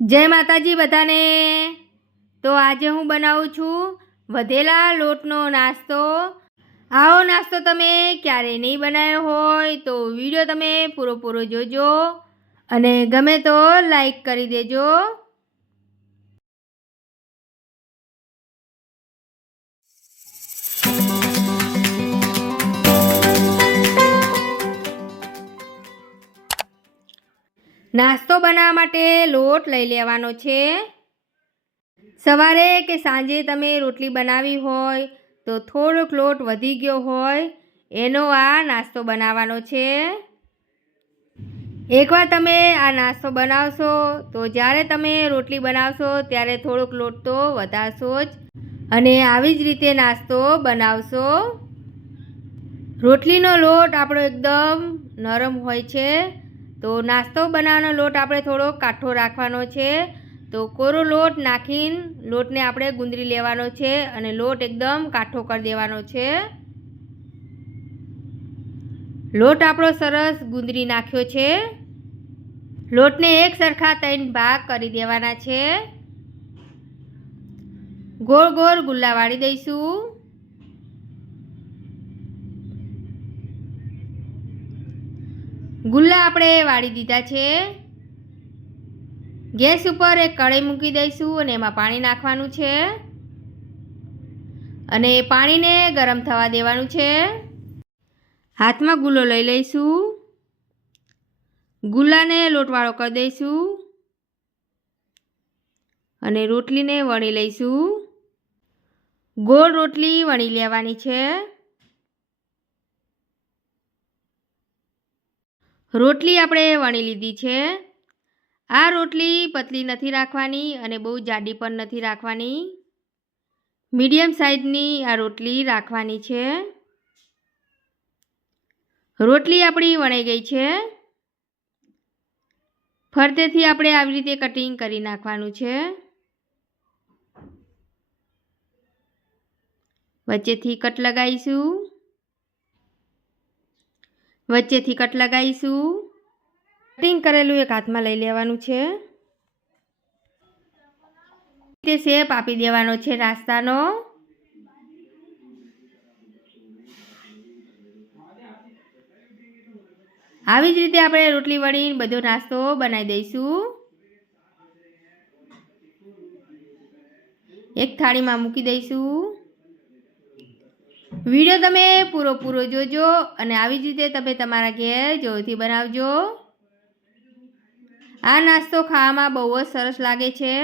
જય માતાજી બધાને। તો આજે હું બનાવું છું વધેલા લોટનો નાસ્તો। આવો નાસ્તો તમે ક્યારેય નહીં બનાવ્યો હોય તો વિડીયો તમે પૂરો જોજો અને ગમે તો લાઈક કરી દેજો। નાસ્તો બનાવવા માટે લોટ લઈ લેવાનો છે। સવારે કે સાંજે તમે રોટલી બનાવી હોય તો થોડોક લોટ વધી ગયો હોય એનો આ નાસ્તો બનાવવાનો છે। એકવાર તમે આ નાસ્તો બનાવશો તો જ્યારે તમે રોટલી બનાવશો ત્યારે થોડોક લોટ તો વધારશો જ અને આવી જ રીતે નાસ્તો બનાવશો। રોટલીનો લોટ આપણો એકદમ નરમ હોય છે તો નાસ્તો બનાવવાનો લોટ આપણે થોડો કાઠો રાખવાનો છે। તો કોરો લોટ નાખીને લોટને આપણે ગુંદરી લેવાનો છે અને લોટ એકદમ કાઠો કરી દેવાનો છે। લોટ આપણો સરસ ગુંદરી નાખ્યો છે। લોટને એક સરખા 3 ભાગ કરી દેવાના છે। ગોળ ગોળ ગુલ્લા વાળી દઈશું। ગુલ્લા આપણે વાળી દીધા છે। ગેસ ઉપર એક કઢાઈ મૂકી દઈશું અને એમાં પાણી નાખવાનું છે અને પાણીને ગરમ થવા દેવાનું છે। હાથમાં ગુલ્લો લઈ લઈશું। ગુલ્લાને લોટવાળો કરી દઈશું અને રોટલીને વણી લઈશું। ગોળ રોટલી વણી લેવાની છે। રોટલી આપણે વણી લીધી છે। આ રોટલી પતલી નથી રાખવાની અને બહુ જાડી પણ નથી રાખવાની, મીડિયમ સાઇઝની આ રોટલી રાખવાની છે। રોટલી આપણી વણાઈ ગઈ છે। ફરતેથી આપણે આવી રીતે કટિંગ કરી નાખવાનું છે। વચ્ચેથી કટ લગાવીશું। કટિંગ કરેલું એક હાથમાં લઈ લેવાનું છે। તે શેપ આપી દેવાનો છે નાસ્તાનો। આવી જ રીતે આપણે રોટલી વળીને બધો નાસ્તો બનાવી દઈશું। એક થાળીમાં મૂકી દઈશું। વિડીયો તમે પૂરો જોજો અને આવી જ રીતે તમે તમારા ઘેર જોરથી બનાવજો। આ નાસ્તો ખાવામાં બહુ જ સરસ લાગે છે।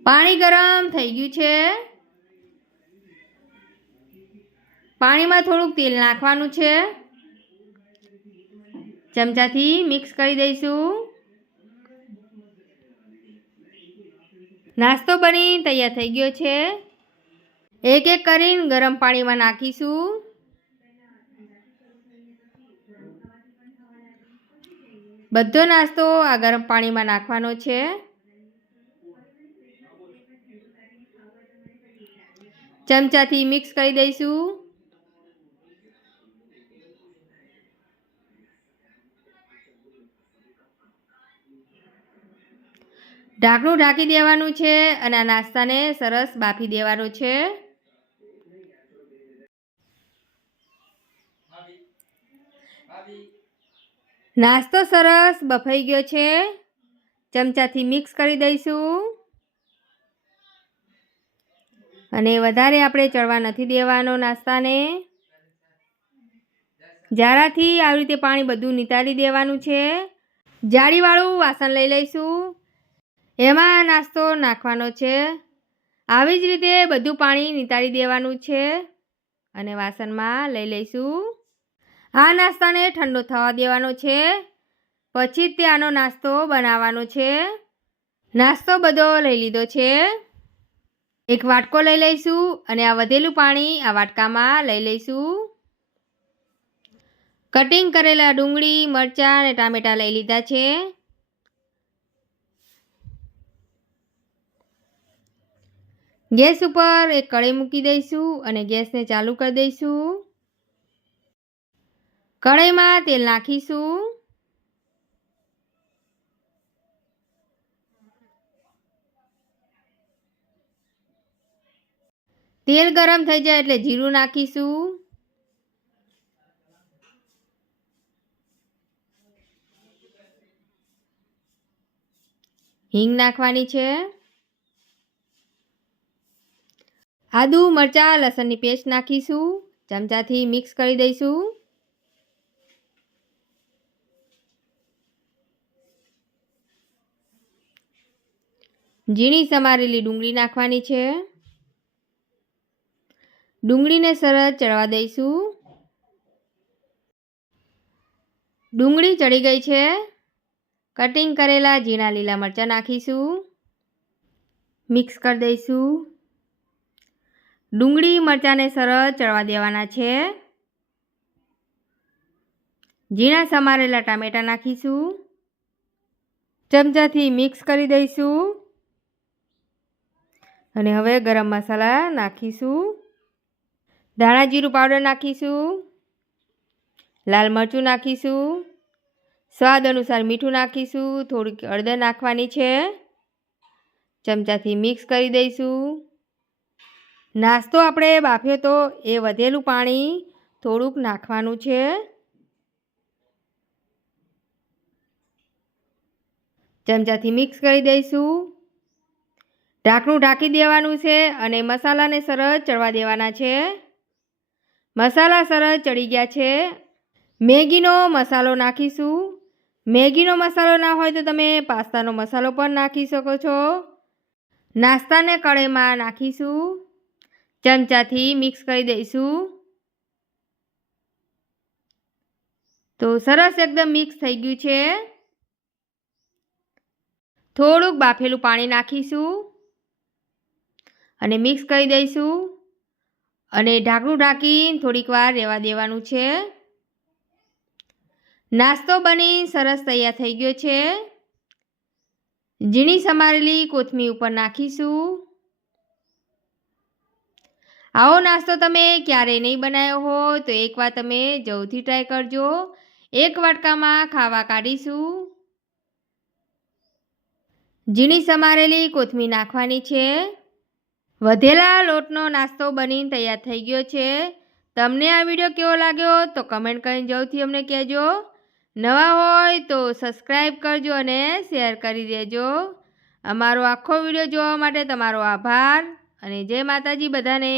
પાણી ગરમ થઈ ગયું છે। પાણીમાં થોડુંક તેલ નાખવાનું છે। ચમચાથી મિક્સ કરી દઈશું। નાસ્તો બની તૈયાર થઈ ગયો છે। એક એક કરીને ગરમ પાણીમાં નાખીશું। બધો નાસ્તો આ ગરમ પાણીમાં નાખવાનો છે। ચમચાથી મિક્સ કરી દઈશું। ઢાંકણું ઢાંકી દેવાનું છે અને આ નાસ્તાને સરસ બાફી દેવાનો છે। નાસ્તો સરસ બફાઈ ગયો છે। ચમચાથી મિક્સ કરી દઈશું અને વધારે આપણે ચડવા નથી દેવાનો નાસ્તાને। જારાથી આવી રીતે પાણી બધું નિતારી દેવાનું છે। જાળીવાળું વાસણ લઈ લઈશું, એમાં નાસ્તો નાખવાનો છે। આવી જ રીતે બધું પાણી નિતારી દેવાનું છે અને વાસણમાં લઈ લઈશું। આ નાસ્તાને ઠંડો થવા દેવાનો છે, પછી જ આનો નાસ્તો બનાવવાનો છે। નાસ્તો બધો લઈ લીધો છે। એક વાટકો લઈ લઈશું અને આ વધેલું પાણી આ વાટકામાં લઈ લઈશું। કટિંગ કરેલા ડુંગળી, મરચાં અને ટામેટાં લઈ લીધા છે। ગેસ ઉપર એક કઢાઈ મૂકી દઈશું અને ગેસને ચાલુ કરી દઈશું. કઢાઈમાં તેલ નાખીશું. તેલ ગરમ થઈ જાય એટલે જીરું નાખીશું. હિંગ નાખવાની છે. આદુ મરચાં લસણની પેસ્ટ નાખીશું. ચમચાથી મિક્સ કરી દઈશું. ઝીણી સમારેલી ડુંગળી નાખવાની છે. ડુંગળીને સરસ ચડવા દઈશું. ડુંગળી ચડી ગઈ છે. કટિંગ કરેલા ઝીણા લીલા મરચાં નાખીશું. મિક્સ કરી દઈશું. ડુંગળી મરચાંને સરસ ચડવા દેવાના છે. ઝીણા સમારેલા ટામેટાં નાખીશું. ચમચાથી મિક્સ કરી દઈશું. અને હવે ગરમ મસાલા નાખીશું. ધાણા જીરું પાવડર નાખીશું. લાલ મરચું નાખીશું. સ્વાદ અનુસાર મીઠું નાખીશું. થોડીક હળદર નાખવાની છે. ચમચાથી મિક્સ કરી દઈશું. નાસ્તો આપણે બાફ્યો તો એ વધેલું પાણી થોડુંક નાખવાનું છે. ચમચાથી મિક્સ કરી દઈશું. ઢાંકણું ઢાંકી દેવાનું છે અને મસાલાને સરસ ચડવા દેવાના છે. મસાલા સરસ ચડી ગયા છે. મેગીનો મસાલો નાખીશું. મેગીનો મસાલો ના હોય તો તમે પાસ્તાનો મસાલો પણ નાખી શકો છો. નાસ્તાને કઢાઈમાં નાખીશું. ચમચાથી મિક્સ કરી દઈશું. તો સરસ એકદમ મિક્સ થઈ ગયું છે. થોડુંક બાફેલું પાણી નાખીશું અને મિક્સ કરી દઈશું અને ઢાંકણું ઢાંકીને થોડીક વાર રહેવા દેવાનું છે. નાસ્તો બની સરસ તૈયાર થઈ ગયો છે. ઝીણી સમારેલી કોથમીર ઉપર નાખીશું. આવો નાસ્તો તમે ક્યારેય નહીં બનાવ્યો હોય તો એકવાર તમે જરૂરથી ટ્રાય કરજો. એક વાટકામાં ખાવા કાઢીશું. ઝીણી સમારેલી કોથમીર નાખવાની છે. વધેલા લોટનો નાસ્તો બનીને તૈયાર થઈ ગયો છે. તમને આ વિડીયો કેવો લાગ્યો તો કમેન્ટ કરીને જરૂરથી અમને કહેજો. નવા હોય તો સબસ્ક્રાઈબ કરજો અને શેર કરી દેજો. અમારો આખો વિડીયો જોવા માટે તમારો આભાર અને જય માતાજી બધાને.